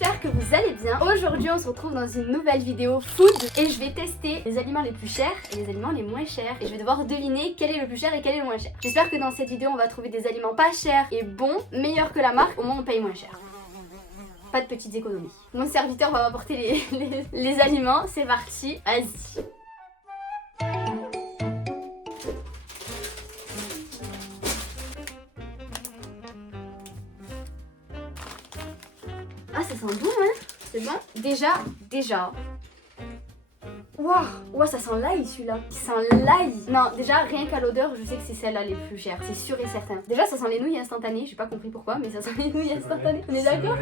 j'espère que vous allez bien. Aujourd'hui on se retrouve dans une nouvelle vidéo food et je vais tester les aliments les plus chers et les aliments les moins chers et je vais devoir deviner quel est le plus cher et quel est le moins cher. J'espère que dans cette vidéo on va trouver des aliments pas chers et bons, meilleurs que la marque, au moins on paye moins cher. Pas de petites économies. Mon serviteur va m'apporter les aliments, c'est parti, vas-y. Ah ça sent bon hein. C'est bon. Déjà. Waouh, ça sent l'ail celui-là. Il sent l'ail. Non, déjà rien qu'à l'odeur, je sais que c'est celle-là les plus chères, c'est sûr et certain. Déjà ça sent les nouilles instantanées, j'ai pas compris pourquoi, mais ça sent les nouilles instantanées. On est d'accord?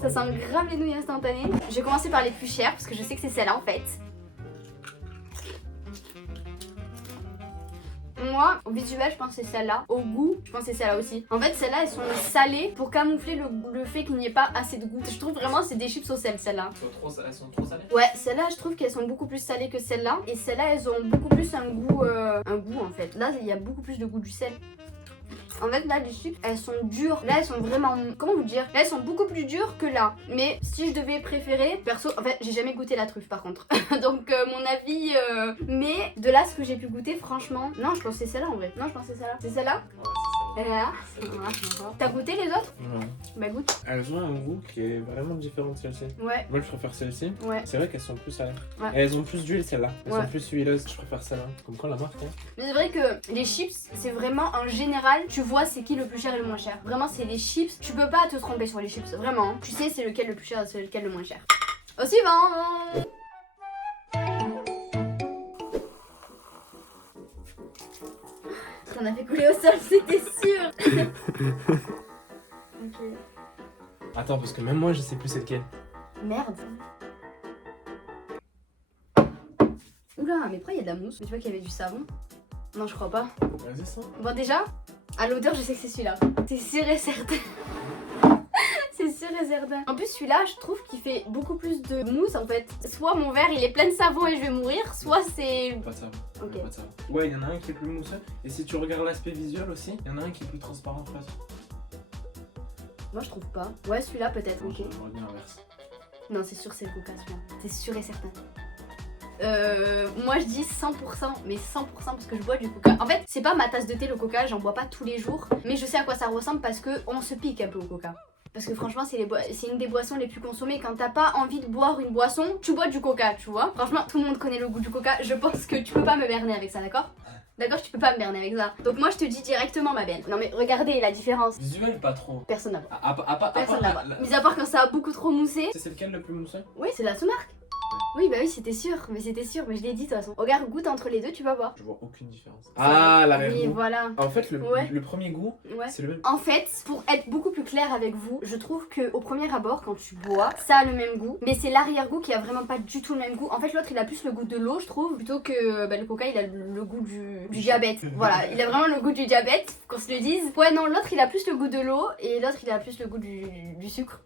Ça sent grave les nouilles instantanées. Je vais commencer par les plus chères parce que je sais que c'est celle-là en fait. Moi, au visuel, je pense que c'est celle-là. Au goût, je pense que c'est celle-là aussi. En fait, celles-là, elles sont salées pour camoufler le fait qu'il n'y ait pas assez de goût. Je trouve vraiment c'est des chips au sel, celles-là. Elles sont trop salées? Ouais, celles-là, je trouve qu'elles sont beaucoup plus salées que celles-là. Et celles-là, elles ont beaucoup plus un goût en fait. Là, il y a beaucoup plus de goût du sel. En fait là les chips elles sont dures, là elles sont vraiment, comment vous dire, là elles sont beaucoup plus dures que là. Mais si je devais préférer, perso, en fait j'ai jamais goûté la truffe par contre. Donc mon avis, mais de là ce que j'ai pu goûter franchement, non je pense que c'est celle-là en vrai. Non je pense que c'est celle-là. C'est celle-là? Elle est là. T'as goûté les autres? Non. Bah goûte. Elles ont un goût qui est vraiment différent de celle-ci. Ouais. Moi je préfère celle-ci. Ouais. C'est vrai qu'elles sont plus salées. Ouais. Et elles ont plus d'huile celles-là. Elles Ouais. sont plus huileuses. Je préfère celle-là. Comme quoi la marque hein. Mais c'est vrai que les chips, c'est vraiment en général, tu vois c'est qui le plus cher et le moins cher. Vraiment c'est les chips, tu peux pas te tromper sur les chips, vraiment. Tu sais c'est lequel le plus cher et c'est lequel le moins cher. Au suivant. T'en as fait couler au sol, c'était sûr. Ok. Attends parce que même moi je sais plus c'est lequel. Merde. Oula, mais pourquoi il y a de la mousse? Tu vois qu'il y avait du savon? Non, je crois pas. Vas-y ça. Bon, déjà, à l'odeur, je sais que c'est celui-là. C'est sûr et certain. C'est sûr et certain. En plus, celui-là, je trouve qu'il fait beaucoup plus de mousse en fait. Soit mon verre il est plein de savon et je vais mourir, soit c'est. Pas de savon. Ok. Pas de savon. Ouais, il y en a un qui est plus mousseux. Et si tu regardes l'aspect visuel aussi, il y en a un qui est plus transparent en fait. Moi, je trouve pas. Ouais, celui-là peut-être. Ok. J'aurais bien l'inverse. Non, c'est sûr, c'est le coca celui-là. C'est sûr et certain. Moi je dis 100%, mais 100% parce que je bois du coca. En fait, c'est pas ma tasse de thé le coca, j'en bois pas tous les jours, mais je sais à quoi ça ressemble parce que on se pique un peu au coca. Parce que franchement, c'est une des boissons les plus consommées. Quand t'as pas envie de boire une boisson, tu bois du coca, tu vois. Franchement, tout le monde connaît le goût du coca. Je pense que tu peux pas me berner avec ça, d'accord? D'accord, tu peux pas me berner avec ça. Donc moi, je te dis directement ma benne. Non mais regardez la différence. Visuel pas trop. Personne n'a pas. Personne n'a pas. Mis à part quand ça a beaucoup trop moussé. C'est lequel le plus mousseux? Oui, c'est la sous-marque. Oui, bah oui, c'était sûr, mais je l'ai dit de toute façon. Regarde, goûte entre les deux, tu vas voir. Je vois aucune différence. Ah, la même Oui, goût. voilà. En fait, Ouais. le premier goût, Ouais. c'est le même. En fait, pour être beaucoup plus clair avec vous, je trouve que au premier abord, quand tu bois, ça a le même goût, mais c'est l'arrière-goût qui a vraiment pas du tout le même goût. En fait, l'autre, il a plus le goût de l'eau, je trouve, plutôt que le coca, il a le goût du diabète. Voilà, il a vraiment le goût du diabète, qu'on se le dise. Ouais, non, l'autre, il a plus le goût de l'eau, et l'autre, il a plus le goût du sucre.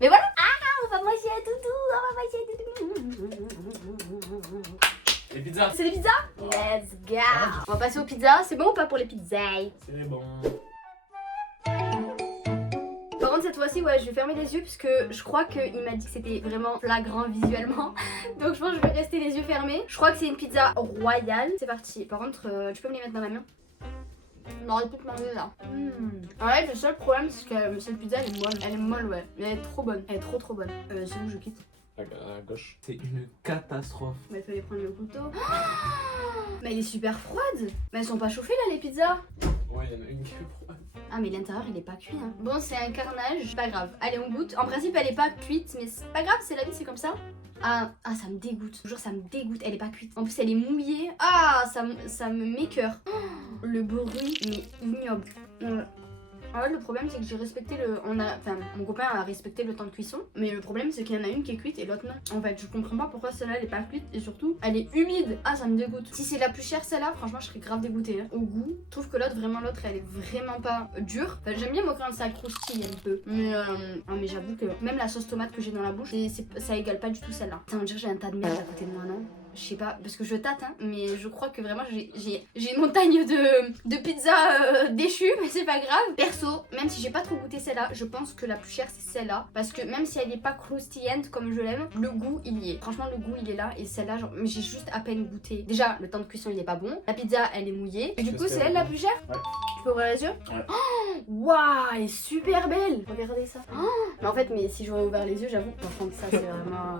Mais voilà. Ah, on va manger à Les pizzas. C'est des pizzas? Let's go. On va passer aux pizzas. C'est bon ou pas pour les pizzas? C'est bon. Par contre cette fois-ci ouais je vais fermer les yeux parce que je crois qu'il m'a dit que c'était vraiment flagrant visuellement. Donc je pense que je vais rester les yeux fermés. Je crois que c'est une pizza royale. C'est parti. Par contre tu peux me les mettre dans ma main? Non, elle peut te manger là. Ouais, le seul problème c'est que cette pizza elle est molle. Elle est molle ouais. Mais elle est trop bonne. Elle est trop bonne. C'est où je quitte? À gauche. C'est une catastrophe. Mais il fallait prendre le couteau. Mais elle est super froide. Mais elles sont pas chauffées là les pizzas. Ouais, il y en a une qui est froide. Ah mais l'intérieur il est pas cuit hein. Bon c'est un carnage, pas grave. Allez on goûte. En principe elle est pas cuite mais c'est pas grave, c'est la vie, c'est comme ça. Ah ça me dégoûte. Toujours ça me dégoûte, elle est pas cuite. En plus elle est mouillée. Ah ça me m'écoeure. Le bruit mais ignoble. Ah ouais, le problème c'est que j'ai respecté mon copain a respecté le temps de cuisson, mais le problème c'est qu'il y en a une qui est cuite et l'autre non. En fait, je comprends pas pourquoi celle-là elle est pas cuite et surtout elle est humide. Ah, ça me dégoûte. Si c'est la plus chère celle-là, franchement, je serais grave dégoûtée. Hein. Au goût, je trouve que l'autre elle est vraiment pas dure. Enfin, j'aime bien moi quand ça croustille un peu, mais j'avoue que même la sauce tomate que j'ai dans la bouche, ça égale pas du tout celle-là. On dirait que j'ai un tas de merde à côté de moi, non? Je sais pas, parce que je tâte, hein, mais je crois que vraiment j'ai une montagne de pizza déchue, mais c'est pas grave. Perso, même si j'ai pas trop goûté celle-là, je pense que la plus chère c'est celle-là. Parce que même si elle est pas croustillante comme je l'aime, le goût il y est. Franchement, le goût il est là. Et celle-là, genre, mais j'ai juste à peine goûté. Déjà, le temps de cuisson il est pas bon. La pizza elle est mouillée. Et du coup, c'est elle la plus chère? Ouais. Tu peux ouvrir les yeux? Ouais. Waouh, elle est super belle. Regardez ça. Mais en fait, mais si j'aurais ouvert les yeux, j'avoue, par contre, ça c'est vraiment.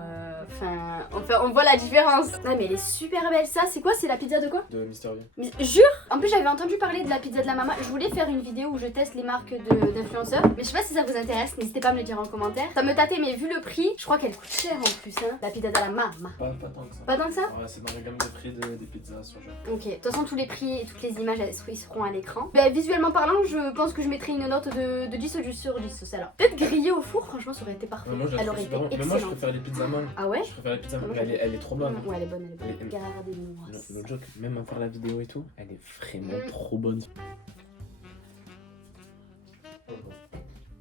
Enfin, on voit la différence. Non, mais elle est super belle. Ça, c'est quoi? C'est la pizza de quoi? De Mister V. Mais jure. En plus, j'avais entendu parler de la pizza de la maman. Je voulais faire une vidéo où je teste les marques d'influenceurs. Mais je sais pas si ça vous intéresse. N'hésitez pas à me le dire en commentaire. Ça me tâtait, mais vu le prix, je crois qu'elle coûte cher en plus. Hein, la pizza de la maman. Pas tant que ça. Pas tant que ça? Ouais, c'est dans la gamme de prix des pizzas sur jeu. Ok, de toute façon tous les prix et toutes les images ils seront à l'écran. Bah, visuellement parlant, je pense que je mettrai une note de 10 sur 10 celle-là. Peut-être grillée au four, franchement ça aurait été parfait. Moi, je la Elle trouve aurait été super bonne. Mais moi, je excellente. préfère les pizzas molles. Ah ouais? Je préfère les pizzas molles. Moi, Elle est trop bonne. Ouais, elle est bonne, elle est bonne. Elle est- Regarde des noix. L'autre jour, même à faire la vidéo et tout, elle est vraiment trop bonne.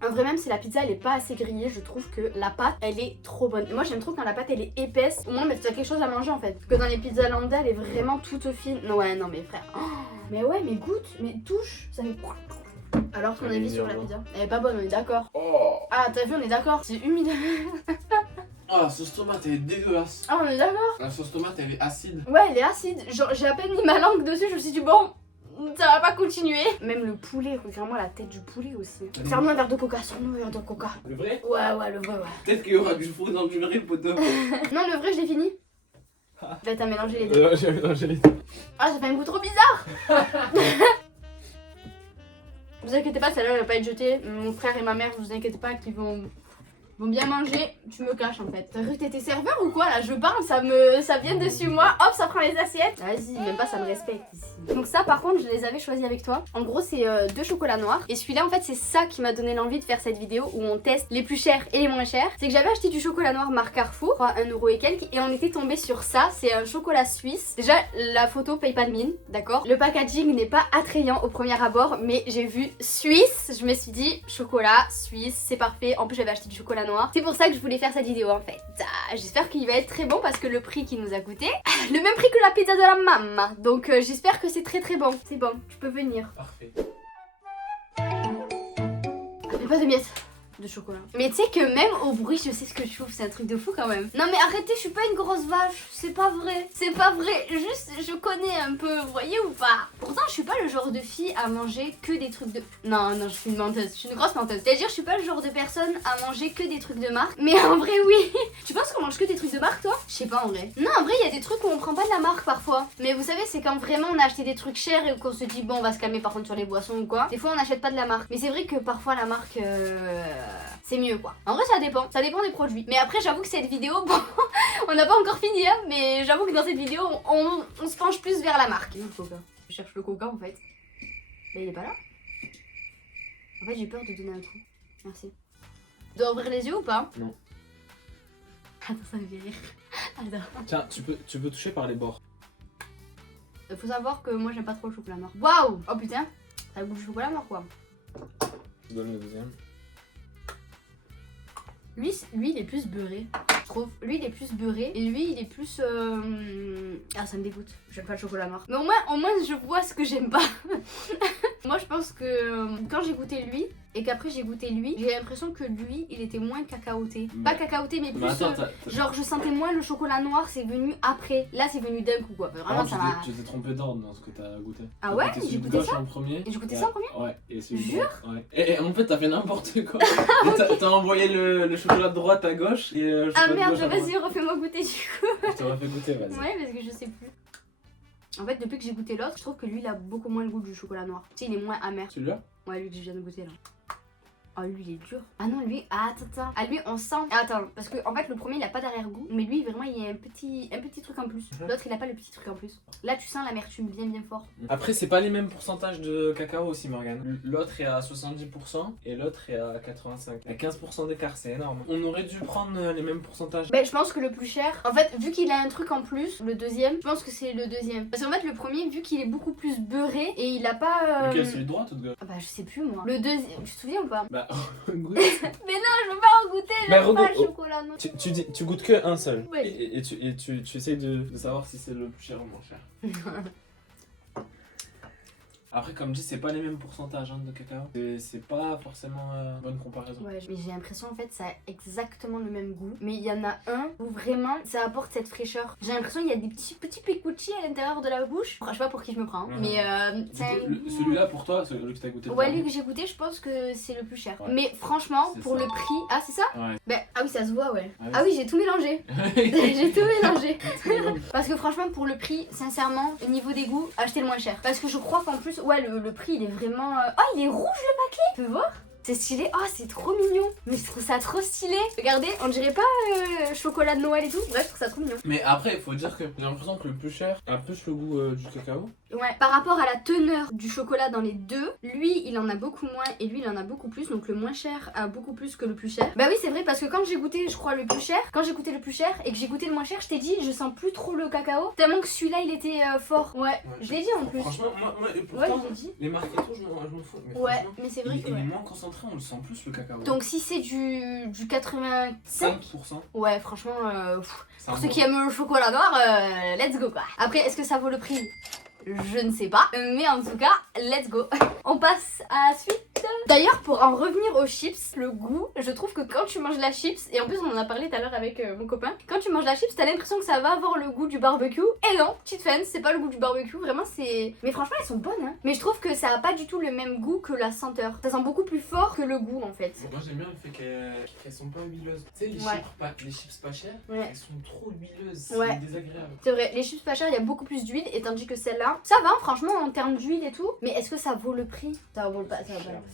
En vrai, même si la pizza elle est pas assez grillée, je trouve que la pâte elle est trop bonne. Et moi j'aime trop quand la pâte elle est épaisse, au moins mais tu as quelque chose à manger en fait. Que dans les pizzas lambda elle est vraiment toute fine. Non, ouais, non mais frère. Oh, mais ouais, mais goûte, mais touche, ça fait. Alors ton Elle est avis sur la mignonne, pizza? Elle est pas bonne, on est d'accord. Oh! Ah, t'as vu, on est d'accord. C'est humide. Ah, la sauce tomate, elle est dégueulasse. Ah, on est d'accord. La sauce tomate, elle est acide. Ouais, elle est acide. Genre, j'ai à peine mis ma langue dessus, je me suis dit, bon, ça va pas continuer. Même le poulet, regarde-moi la tête du poulet aussi. Serre-nous un verre de coca, serre-nous un verre de coca. Le vrai? Ouais, le vrai, ouais. Peut-être qu'il y aura du faux dans du vrai, poteau. Non, le vrai, je l'ai fini. Là, t'as mélangé les deux. J'ai mélangé les deux. Ah, ça fait un goût trop bizarre. Vous inquiétez pas, celle-là, elle va pas être jetée. Mon frère et ma mère, vous inquiétez pas, qu'ils vont bien manger. Tu me caches en fait. T'as cru que t'étais serveur ou quoi là? Je parle, ça vient dessus moi. Hop, ça prend les assiettes. Vas-y, même pas, ça me respecte ici. Donc ça par contre, je les avais choisis avec toi. En gros, c'est 2 chocolats noirs. Et celui-là en fait, c'est ça qui m'a donné l'envie de faire cette vidéo où on teste les plus chers et les moins chers. C'est que j'avais acheté du chocolat noir marque Carrefour, 1€ et quelques. Et on était tombé sur ça. C'est un chocolat suisse. Déjà, la photo paye pas de mine, d'accord? Le packaging n'est pas attrayant au premier abord, mais j'ai vu Suisse. Je me suis dit, chocolat suisse, c'est parfait. En plus, j'avais acheté du chocolat noir. C'est pour ça que je voulais faire cette vidéo en fait. J'espère qu'il va être très bon parce que le prix qui nous a coûté, le même prix que la pizza de la maman. Donc j'espère que c'est très bon. C'est bon, tu peux venir. Parfait. Mais pas de miettes de chocolat. Mais tu sais que même au bruit, je sais ce que je trouve, c'est un truc de fou quand même. Non mais arrêtez, je suis pas une grosse vache, c'est pas vrai. C'est pas vrai, juste je connais un peu, vous voyez ou pas? Pourtant je suis pas le genre de fille à manger que des trucs de... Non, je suis une menteuse, je suis une grosse menteuse. C'est-à-dire je suis pas le genre de personne à manger que des trucs de marque. Mais en vrai oui. Tu penses qu'on mange que des trucs de marque toi? Je sais pas en vrai. Non en vrai il y a des trucs où on prend pas de la marque parfois. Mais vous savez c'est quand vraiment on a acheté des trucs chers et qu'on se dit bon on va se calmer par contre sur les boissons ou quoi. Des fois on n'achète pas de la marque. Mais c'est vrai que parfois la marque... c'est mieux quoi. En vrai ça dépend des produits. Mais après j'avoue que cette vidéo, bon, on n'a pas encore fini hein, mais j'avoue que dans cette vidéo on se penche plus vers la marque. Le coca. Je cherche le coca en fait. Mais il est pas là. En fait j'ai peur de donner un coup. Merci. Je dois ouvrir les yeux ou pas? Non. Attends ça me fait rire. Attends. Tiens, tu peux toucher par les bords. Faut savoir que moi j'aime pas trop le chocolat noir. Waouh! Oh putain, ça a le goût du chocolat noir quoi. Je donne le deuxième. Lui il est plus beurré, je trouve. Lui il est plus beurré et lui il est plus... Ah ça me dégoûte, j'aime pas le chocolat noir. Mais au moins je vois ce que j'aime pas. Moi je pense que quand j'ai goûté lui et qu'après j'ai goûté lui, j'ai l'impression que lui il était moins cacaoté. Pas cacaoté mais plus... Mais attends, genre je sentais moins le chocolat noir, c'est venu après. Là c'est venu d'un coup quoi. Vraiment ça m'a... tu t'es trompé d'ordre dans ce que t'as goûté. Ah T'as ouais? goûté J'ai celui de goûté gauche ça? en premier. Et j'ai goûté ça en premier? Ouais, et celui de Jure? droite. Ouais. Et en fait t'as fait n'importe quoi. T'as envoyé le chocolat de droite à gauche et le chocolat Ah de merde, gauche à droite. vas-y refais-moi goûter du coup. Je t'aurais fait goûter, vas-y. Ouais parce que je sais plus. En fait depuis que j'ai goûté l'autre, je trouve que lui il a beaucoup moins le goût du chocolat noir. Tu sais il est moins amer. Celui-là? Ouais lui que je viens de goûter là. Oh lui il est dur. Ah non lui, ah attends. Ah lui on sent. Attends, parce que en fait le premier il a pas d'arrière-goût. Mais lui vraiment il y a un petit truc en plus. L'autre il a pas le petit truc en plus. Là tu sens l'amertume bien fort. Après c'est pas les mêmes pourcentages de cacao aussi Morgane. L'autre est à 70% et l'autre est à 85%. Il y a 15% d'écart, c'est énorme. On aurait dû prendre les mêmes pourcentages. Ben je pense que le plus cher, en fait vu qu'il a un truc en plus, le deuxième, je pense que c'est le deuxième. Parce qu'en fait le premier vu qu'il est beaucoup plus beurré et il a pas... Lequel, celui de droite ou de gauche? Ah bah je sais plus moi. Le deuxième, tu te souviens ou pas? Bah, goûte. Mais non je veux pas en goûter, Mais j'aime pas regarde, le chocolat noir. tu goûtes que un seul. Ouais. Et tu essayes de savoir si c'est le plus cher ou le moins cher. Après, comme dit, c'est pas les mêmes pourcentages de cacao. C'est pas forcément bonne comparaison. Ouais, mais j'ai l'impression en fait ça a exactement le même goût. Mais il y en a un où vraiment ça apporte cette fraîcheur. J'ai l'impression qu'il y a des petits picoutchis à l'intérieur de la bouche. Je sais pas pour qui je me prends, Ouais. mais c'est un goût. Celui-là pour toi, celui que t'as goûté. Ouais, lui que j'ai goûté, je pense que c'est le plus cher. Ouais. Mais franchement, C'est pour ça. le prix. Ah, c'est ça? Ouais. Ben, ah oui, ça se voit, ouais. Ah oui. Ah oui, j'ai tout mélangé. J'ai tout mélangé. Ouais. Parce que franchement, pour le prix, sincèrement, au niveau des goûts, achetez le moins cher. Parce que je crois qu'en plus, ouais, le prix il est vraiment. Oh, il est rouge le paquet! Tu peux voir? C'est stylé. Oh, c'est trop mignon. Mais je trouve ça trop stylé. Regardez, on dirait pas chocolat de Noël et tout. Bref, je trouve ça trop mignon. Mais après, il faut dire que j'ai l'impression que le plus cher a plus le goût du cacao. Ouais, par rapport à la teneur du chocolat dans les deux, lui il en a beaucoup moins et lui il en a beaucoup plus, donc le moins cher a beaucoup plus que le plus cher. Bah oui, c'est vrai parce que quand j'ai goûté, je crois, le plus cher, quand j'ai goûté le plus cher et que j'ai goûté le moins cher, je t'ai dit, je sens plus trop le cacao, tellement que celui-là il était fort. Ouais, je l'ai dit en plus. Franchement, moi et Ouais, pourtant, je l'ai dit. les marques et tout, je m'en fous. Mais Ouais, franchement, mais c'est vrai que il est ouais. moins concentré, on le sent plus le cacao. Donc si c'est du 85, 5%. ouais, franchement, C'est pour un ceux bon. qui aiment le chocolat noir, let's go quoi. Après, est-ce que ça vaut le prix? Je ne sais pas, mais en tout cas, let's go. On passe à la suite. D'ailleurs, pour en revenir aux chips, le goût, je trouve que quand tu manges la chips, et en plus on en a parlé tout à l'heure avec mon copain, quand tu manges la chips, t'as l'impression que ça va avoir le goût du barbecue. Et non, petite fan, c'est pas le goût du barbecue, vraiment c'est... Mais franchement, elles sont bonnes, hein. Mais je trouve que ça a pas du tout le même goût que la senteur. Ça sent beaucoup plus fort que le goût en fait. Moi j'aime bien le fait qu'elles sont pas huileuses. Tu sais, les chips pas chères, Ouais. elles sont trop huileuses. Ouais. C'est désagréable. C'est vrai, les chips pas chères, il y a beaucoup plus d'huile, et tandis que celle-là, ça va franchement en termes d'huile et tout. Mais est-ce que ça vaut le prix? Ça vaut pas,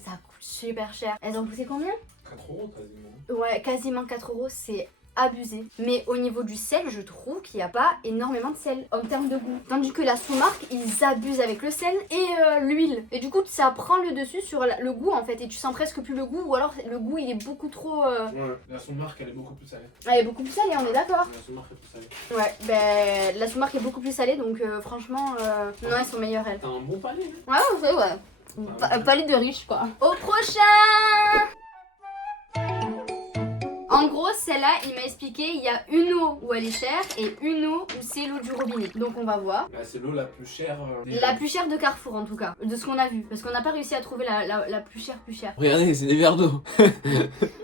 ça coûte super cher. Elles ont coûté combien? 4€ quasiment. Ouais, quasiment 4 euros, c'est abusé. Mais au niveau du sel, je trouve qu'il n'y a pas énormément de sel en termes de goût. Tandis que la sous-marque, ils abusent avec le sel et l'huile. Et du coup, ça prend le dessus sur le goût en fait. Et tu sens presque plus le goût, ou alors le goût il est beaucoup trop. Ouais, la sous-marque elle est beaucoup plus salée. Elle est beaucoup plus salée, on est d'accord. La sous-marque est plus salée. Ouais, ben la sous-marque est beaucoup plus salée, donc franchement, non, elles sont meilleures elles. T'as un bon palais, hein. Ouais, c'est ouais. Un palais de riche quoi. Au prochain! En gros, celle-là, il m'a expliqué, il y a une eau où elle est chère et une eau où c'est l'eau du robinet. Donc on va voir. Bah, c'est l'eau la plus chère. La plus chère de Carrefour en tout cas, de ce qu'on a vu. Parce qu'on n'a pas réussi à trouver la plus chère plus chère. Regardez, c'est des verres d'eau.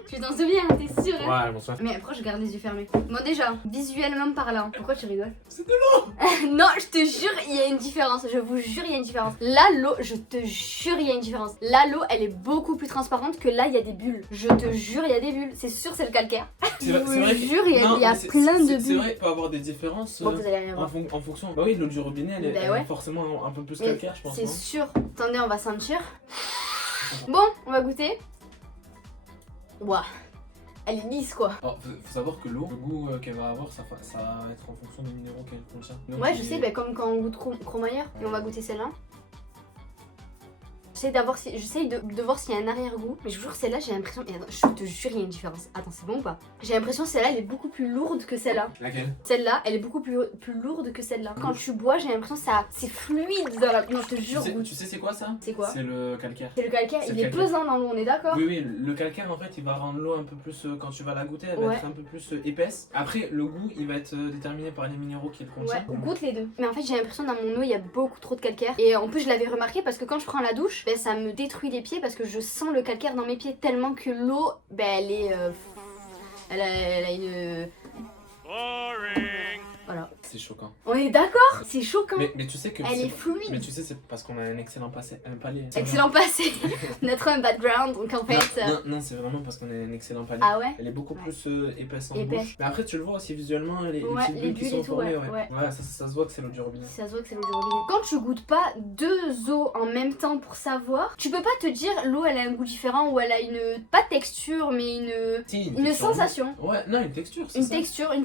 Tu t'en souviens, t'es sûr hein? Ouais, bon ça. Mais après je garde les yeux fermés. Bon déjà, visuellement parlant, pourquoi tu rigoles? C'est de l'eau. Non, je te jure, il y a une différence. Je vous jure, il y a une différence. Là, l'eau, je te jure, il y a une différence. Là, l'eau, elle est beaucoup plus transparente que là, il y a des bulles. Je te jure, il y a des bulles. C'est sûr, c'est le calcaire. Je vous jure, il y a, Non, il y a mais c'est- plein de C'est bulles. vrai, il peut y avoir des différences Bon, vous allez rien voir. en fonction. Bah oui, l'eau du robinet elle est, Bah elle ouais. est forcément un peu plus Mais calcaire, je pense. C'est non sûr. Attendez, on va sentir. Bon, on va goûter. Ouah. Elle est lisse quoi. Alors, faut savoir que l'eau, le goût qu'elle va avoir, ça va être en fonction des minéraux qu'elle contient. Donc, Ouais, je sais, bah, comme quand on goûte Chromailleur. Et on va goûter celle-là. J'essaie de voir s'il y a un arrière-goût. Mais je vous jure, celle-là, j'ai l'impression. Et attends, je te jure, il y a une différence. Attends, c'est bon ou pas? J'ai l'impression que celle-là, elle est beaucoup plus lourde que celle-là. Laquelle? Celle-là, elle est beaucoup plus lourde que celle-là. Quand tu bois, j'ai l'impression que c'est fluide dans la. Non, je te jure. Tu sais c'est quoi ça? C'est quoi? C'est le calcaire. C'est le calcaire, C'est il le est calcaire. pesant dans l'eau, on est d'accord? Oui, le calcaire en fait il va rendre l'eau un peu plus, quand tu vas la goûter, elle va Ouais. être un peu plus épaisse. Après, le goût il va être déterminé par les minéraux qu'elle Ouais, contient. on goûte les deux. Mais en fait, j'ai l'impression dans mon eau, il y a beaucoup trop de calcaire. Et en plus, je l'avais remarqué parce que quand je prends la douche, ben, ça me détruit les pieds parce que je sens le calcaire dans mes pieds tellement que l'eau, ben, elle est. Elle a une. Voilà. C'est choquant. On est d'accord? C'est choquant. Mais tu sais que. Elle est Mais fluide. tu sais, c'est parce qu'on a un excellent palais. Excellent passé. Notre un background, donc en fait. Non, c'est vraiment parce qu'on a un excellent palais. Ah ouais? Elle est beaucoup Ouais. plus épaisse en Épaisse. bouche. Mais après, tu le vois aussi visuellement, les Ouais, petites les bulles qui bulles sont et tout, formées. ouais, ouais. Ouais, ça se voit que c'est l'eau du robinet. Ça se voit que c'est l'eau du robinet. Quand tu goûtes pas deux eaux en même temps pour savoir, tu peux pas te dire l'eau elle a un goût différent ou elle a une. Pas de texture, mais une. Si, Une texture. sensation. Ouais, non, une texture, c'est Une ça.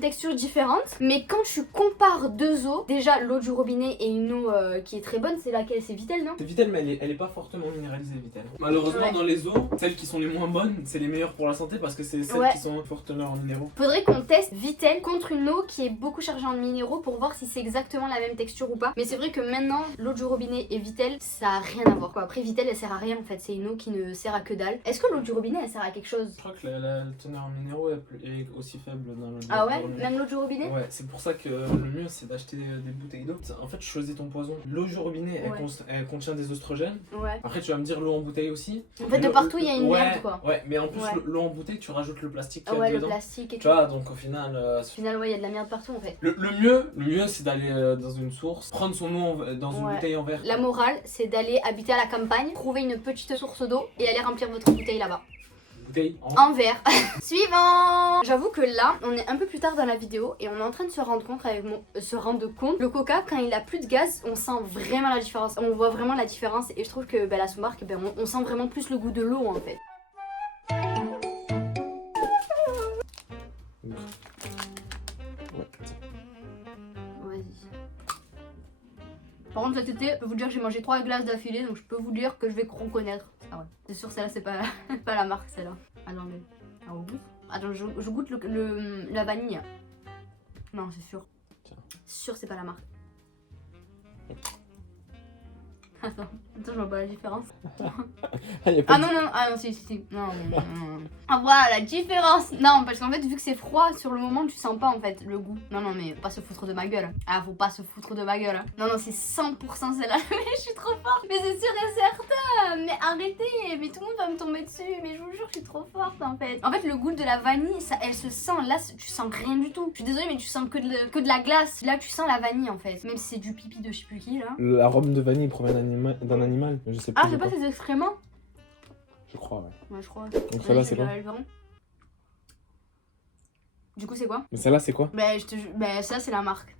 texture différente, mais quand tu compares compare deux eaux, déjà l'eau du robinet et une eau qui est très bonne, c'est laquelle? C'est Vitel, non? C'est Vitel, mais elle est pas fortement minéralisée, Vitel. Malheureusement, Ouais. dans les eaux, celles qui sont les moins bonnes, c'est les meilleures pour la santé parce que c'est celles Ouais. qui sont fortes en minéraux. Faudrait qu'on teste Vitel contre une eau qui est beaucoup chargée en minéraux pour voir si c'est exactement la même texture ou pas. Mais c'est vrai que maintenant, l'eau du robinet et Vitel, ça a rien à voir quoi. Après, Vitel elle sert à rien en fait, c'est une eau qui ne sert à que dalle. Est-ce que l'eau du robinet elle sert à quelque chose? Je crois que la teneur en minéraux est aussi faible dans le Ah ouais? robinet. Même l'eau du robinet? Ouais, c'est pour ça que le mieux c'est d'acheter des bouteilles d'eau. En fait, tu choisis ton poison. L'eau du robinet, Ouais. elle contient des oestrogènes. Ouais. Après, tu vas me dire l'eau en bouteille aussi. En fait, de partout il y a une ouais, merde quoi. Ouais, mais en plus, Ouais. l'eau en bouteille, tu rajoutes le plastique qu'il Ah y a ouais, le dedans. plastique et Tu tout. vois, donc au final. Au final, ouais, il y a de la merde partout en fait. Le mieux c'est d'aller dans une source, prendre son eau dans une Ouais. bouteille en verre. La morale, c'est d'aller habiter à la campagne, trouver une petite source d'eau et aller remplir votre bouteille là-bas. Bouteille En verre. Suivant. J'avoue que là, on est un peu plus tard dans la vidéo et on est en train de se rendre compte le coca, quand il a plus de gaz, on sent vraiment la différence. On voit vraiment la différence et je trouve que la sous-marque, on sent vraiment plus le goût de l'eau en fait. Vas-y. Par contre cet été, je peux vous dire que j'ai mangé 3 glaces d'affilée, donc je peux vous dire que je vais reconnaître. Ah ouais. C'est sûr celle-là c'est pas, pas la marque celle-là. Attendez. Ah, au goût. Attends, je goûte la vanille. Non, c'est sûr. Tiens. Sûr c'est pas la marque. Attends, je vois pas la différence. Ah non, non, ah non, si. Non. Ah voilà la différence. Non, parce qu'en fait, vu que c'est froid, sur le moment, tu sens pas en fait le goût. Non, mais faut pas se foutre de ma gueule. Ah, faut pas se foutre de ma gueule. Non, c'est 100% celle-là. Mais je suis trop forte. Mais c'est sûr et certain. Mais arrêtez. Mais tout le monde va me tomber dessus. Mais je vous jure, je suis trop forte en fait. En fait, le goût de la vanille, ça, elle se sent. Là, tu sens rien du tout. Je suis désolée, mais tu sens que de la glace. Là, tu sens la vanille en fait. Même si c'est du pipi de je sais plus qui là. L'arôme de vanille provient d'un animal, je sais plus. Ah, c'est pas ces excréments? Je crois, ouais. Ouais, je crois. Donc celle-là, c'est quoi? Du coup, c'est quoi? Mais celle-là, c'est quoi? Ça, c'est la marque.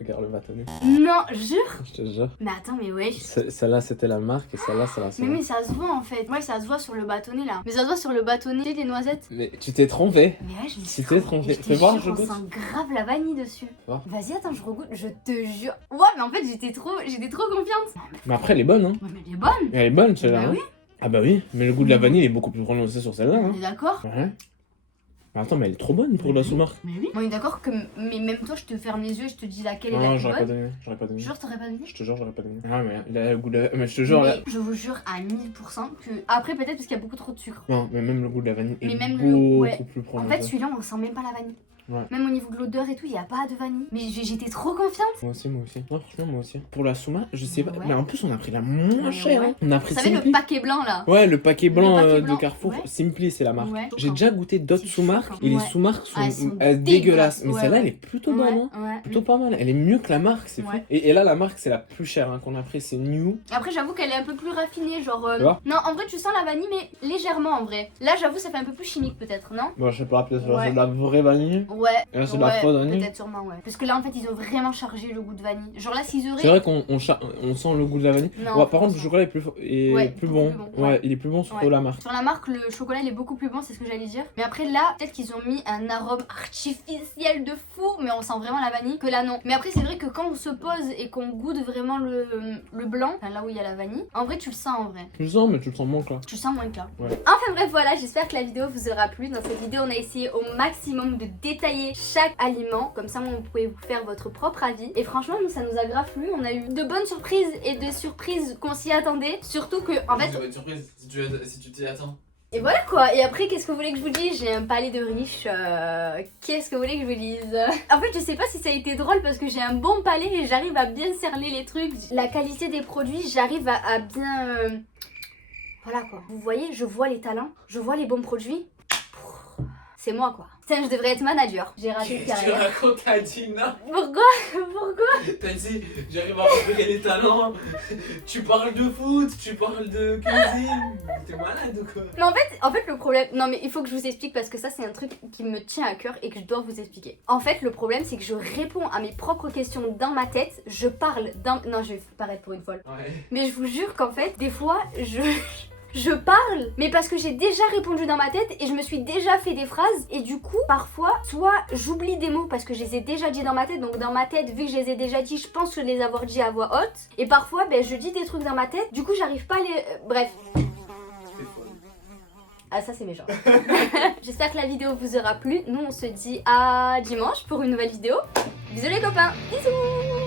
Regarde le bâtonnet. Non, jure? Je te jure. Mais attends, mais wesh. Celle-là, c'était la marque et celle-là, c'est la Mais ça se voit en fait. Ouais, ça se voit sur le bâtonnet là. Mais ça se voit sur le bâtonnet, tu sais, les noisettes. Mais tu t'es trompé. Mais ouais, je me Tu suis t'es trompé. Je te Fais voir, jure, je on goûte. sent grave la vanille dessus. Voir. Vas-y, attends, je regoute, je te jure. Ouais, mais en fait, j'étais trop confiante. Mais après, elle est bonne, hein. Ouais, mais elle est bonne. Elle est bonne, celle-là. Bah hein. oui. Ah bah oui, mais le goût de la vanille est beaucoup plus prononcé sur celle-là. On Hein. est d'accord? Ouais. Mais attends, mais elle est trop bonne pour Mais la oui. sous-marque. Mais oui. On est d'accord que mais même toi, je te ferme les yeux et je te dis laquelle est la Non, plus j'aurais pas bonne. donné. J'aurais pas donné. Jure, t'aurais pas donné? Je te jure, j'aurais pas donné. Ah, mais il a le goût de. Mais je te jure, là. Mais je vous jure à 1000% que. Après, peut-être parce qu'il y a beaucoup trop de sucre. Non, mais même le goût de la vanille Mais est même beaucoup ouais. plus En prononcé. fait, celui-là, on sent même pas la vanille. Ouais. Même au niveau de l'odeur et tout, il n'y a pas de vanille. Mais j'étais trop confiante. Moi aussi. Non, franchement, moi aussi. Pour la souma, je sais pas. Ouais. Mais en plus, on a pris la moins Ouais, chère. ouais. Hein. On a Vous pris savez, le Simply. paquet blanc là. Ouais, le paquet blanc, paquet blanc, de Carrefour. ouais. Simply, c'est la marque. Ouais. J'ai déjà goûté d'autres C'est sous-marques choquant. et les Ouais. sous-marques sont, Ah, elles sont dégueulasses. dégueulasses. Mais Ouais, celle-là, ouais. elle est plutôt bonne. Hein. Ouais. Plutôt pas mal. Elle est mieux que la marque. C'est fou. Ouais. Et là, la marque, c'est la plus chère hein, qu'on a pris. C'est New. Après, j'avoue qu'elle est un peu plus raffinée. Genre. Tu vois Non, en vrai, tu sens la vanille, mais légèrement en vrai. Là, j'avoue, ça fait un peu plus chimique peut-être, non? Bon, je sais pas, peut-être Ouais. c'est de la vraie vanille. Ouais. Et là, c'est de la fausse vanille. Peut-être sûrement, ouais. Parce que là, en fait, ils ont vraiment chargé le goût de vanille. Genre là, s'ils auraient. C'est vrai qu'on on sent le goût de la vanille. Non, Ouais, par contre, le chocolat est plus, Ouais, plus beaucoup bon. plus bon, Ouais. ouais. Il est plus bon sur Ouais. la marque. Sur la marque, le chocolat il est beaucoup plus bon, c'est ce que j'allais dire. Mais après là, peut-être qu'ils ont mis un arôme artificiel de fou, mais on sent vraiment la vanille. Que là non. Mais après c'est vrai que quand on se pose et qu'on goûte vraiment le blanc, enfin, là où il y a la vanille, en vrai tu le sens en vrai. Tu le sens, mais tu le sens moins que là. Tu le sens moins que là. Ouais. Enfin bref voilà, j'espère que la vidéo vous aura plu. Dans cette vidéo on a essayé au maximum de détailler chaque aliment. Comme ça vous pouvez vous faire votre propre avis. Et franchement nous ça nous a grave plu. On a eu de bonnes surprises et des surprises qu'on s'y attendait. Surtout que en fait... C'est une surprise si tu t'y attends. Et voilà quoi, et après qu'est-ce que vous voulez que je vous dise? J'ai un palais de riche, qu'est-ce que vous voulez que je vous dise? En fait je sais pas si ça a été drôle parce que j'ai un bon palais et j'arrive à bien cerner les trucs. La qualité des produits, j'arrive à bien... Voilà quoi, vous voyez, je vois les talents, je vois les bons produits. C'est moi quoi. Tiens, je devrais être manager, j'ai raté de Qu'est-ce que tu carrière. racontes, Adina? Pourquoi? Pourquoi? T'as dit, j'arrive à repérer les talents. Tu parles de foot, tu parles de cuisine. T'es malade ou quoi? Mais en fait le problème, non mais il faut que je vous explique parce que ça c'est un truc qui me tient à cœur et que je dois vous expliquer. En fait le problème c'est que je réponds à mes propres questions dans ma tête, je parle dans... Non je vais paraître pour une folle. Ouais. Mais je vous jure qu'en fait des fois je parle, mais parce que j'ai déjà répondu dans ma tête et je me suis déjà fait des phrases. Et du coup, parfois, soit j'oublie des mots parce que je les ai déjà dit dans ma tête. Donc dans ma tête, vu que je les ai déjà dit, je pense que les avoir dit à voix haute. Et parfois, ben, je dis des trucs dans ma tête. Du coup, j'arrive pas à les... bref. Ah ça c'est méchant. J'espère que la vidéo vous aura plu. Nous on se dit à dimanche pour une nouvelle vidéo. Bisous les copains. Bisous.